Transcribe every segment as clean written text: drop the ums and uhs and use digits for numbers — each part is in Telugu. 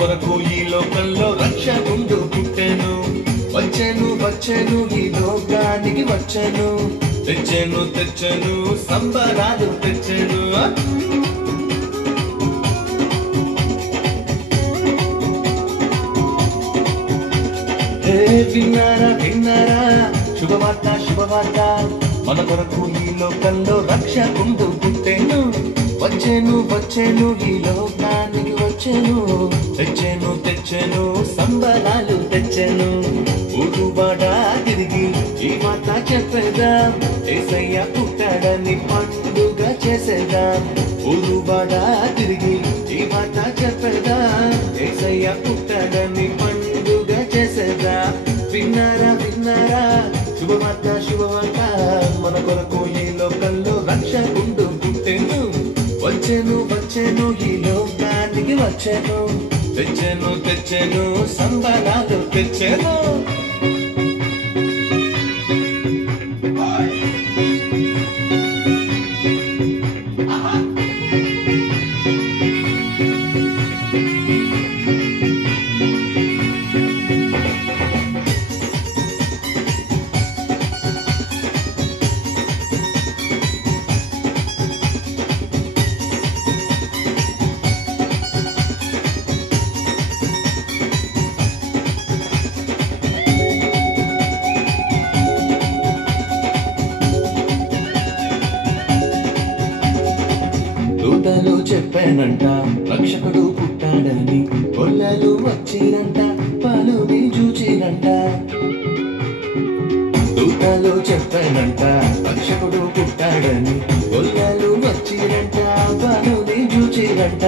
కొరకు ఈ లోకంలో రక్షకుండు పుట్టెను. వచ్చెను వచ్చెను ఈ లోకానికి వచ్చెను. తెచ్చెను తెచ్చెను సంబరాలు తెచ్చెను. విన్నారా విన్నారా శుభవార్త శుభవార్త, మన కొరకు ఈ లోకంలో రక్షకుండు పుట్టెను. వచ్చెను వచ్చెను ఈ లోకానికి వచ్చెను. తెచ్చెను తెచ్చెను సంబరాలు తెచ్చెను. ఊరువాడ తిరిగి ఈ మాట చెప్పేదాం, యేసయ్య పుట్టాడని పండుగ చేసేదాం. ఊరువాడ తిరిగి ఈ మాట చెప్పేదాం, యేసయ్య పుట్టాడని పండుగ చేసేదాం. విన్నారా విన్నారా శుభవార్త శుభవార్త, మన కొరకు ఈ లోకంలో రక్షకుండు పుట్టెను. వచ్చెను వచ్చెను ఈ లోకానికి వచ్చెను. తెచ్చెను తెచ్చెను సంబరాలు తెచ్చెను. దూతలు చెప్పానంట రక్షకుడు పుట్టాడని, కొల్లలు వచ్చిరంట పలుని చూచిరంట. దూతలు చెప్పానంట రక్షకుడు పుట్టాడని, కొల్లలు వచ్చిరంట పలుని చూచిరంట.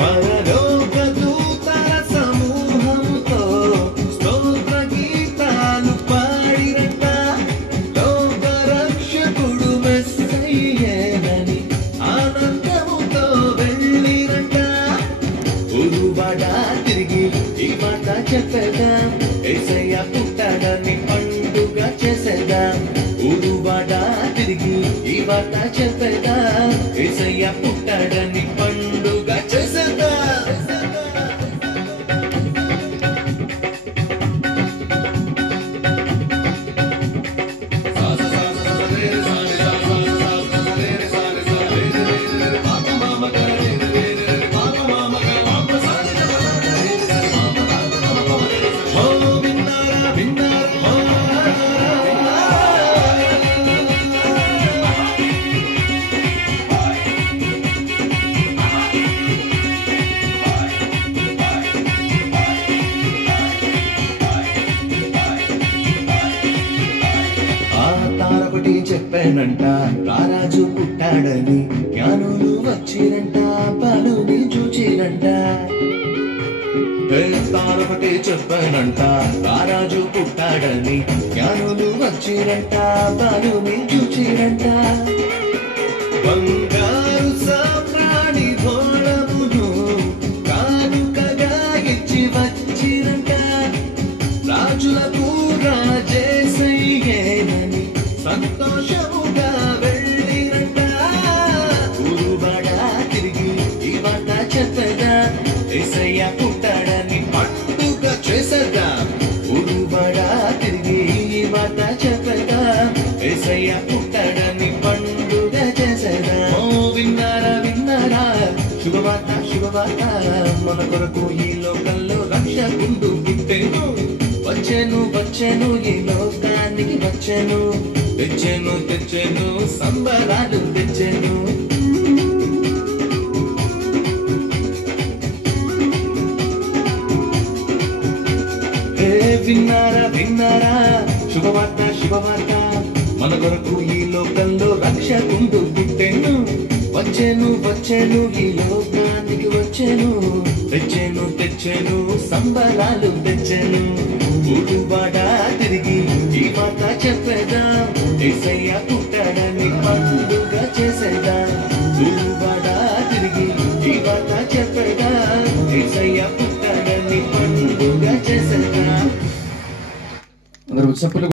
పరలోక దూతల సమూహంతో స్తోత్ర గీతాలు పాడిరంట. లోక రక్షకుడు మెస్సయ్యేనని ఆనందముతో వెళ్ళిరంట. ఊరువాడ తిరిగి ఈ మాట చెప్పేదాం, యేసయ్య పుట్టాడని పండుగ చేసేదాం. ఊరువాడ తిరిగి ఈ మాట చెప్పేదాం, యేసయ్య పుట్టాడని పండుగ చేసేదాం. తారొకటి చెప్పానంట రారాజు పుట్టాడని, జ్ఞానులు వచ్చిరంట పలుని చూచిరంట. తారొకటి చెప్పానంట రారాజు పుట్టాడని, జ్ఞానులు వచ్చిరంట పలుని చూచిరంట. బంగారు సామ్రాణి భోళమును కానుకగా ఇచ్చి వచ్చిరంట. రాజులకు రాజేసయ్యేనని సంతోషముగా వెళ్ళిరంట. ఊరువాడ తిరిగి ఈ మాట చెప్పగా, యేసయ్య పుట్టాడని పండుగ చేసేదా. ఊరువాడ తిరిగి ఈ మాట చెప్పగా, యేసయ్య పుట్టాడని పండుగ చేసేదా. విన్నారా విన్నారా శుభవార్త శుభవార్త, మన కొరకు ఈ లోకంలో రక్షకుండు పుట్టెను. వచ్చెను వచ్చెను ఈ లోకానికి వచ్చెను. తెచ్చెను తెచ్చెను సంబరాలు తెచ్చెను. విన్నారా విన్నారా శుభవార్త శుభవార్త, మన కొరకు ఈ లోకంలో రక్షకుండు పుట్టెను. వచ్చెను వచ్చెను ఈ లోకానికి వచ్చెను. తెచ్చెను తెచ్చెను సంబరాలు తెచ్చెను. ఊరువాడ తిరిగి ఈ మాట చెప్పేదాం, యేసయ్య పుట్టాడని పండుగ చేసేదాం. ఊరువాడ తిరిగి ఈ మాట చెప్పేదాం, యేసయ్య పుట్టాడని పండుగ చేసేదాం. అందరూ చెప్పలు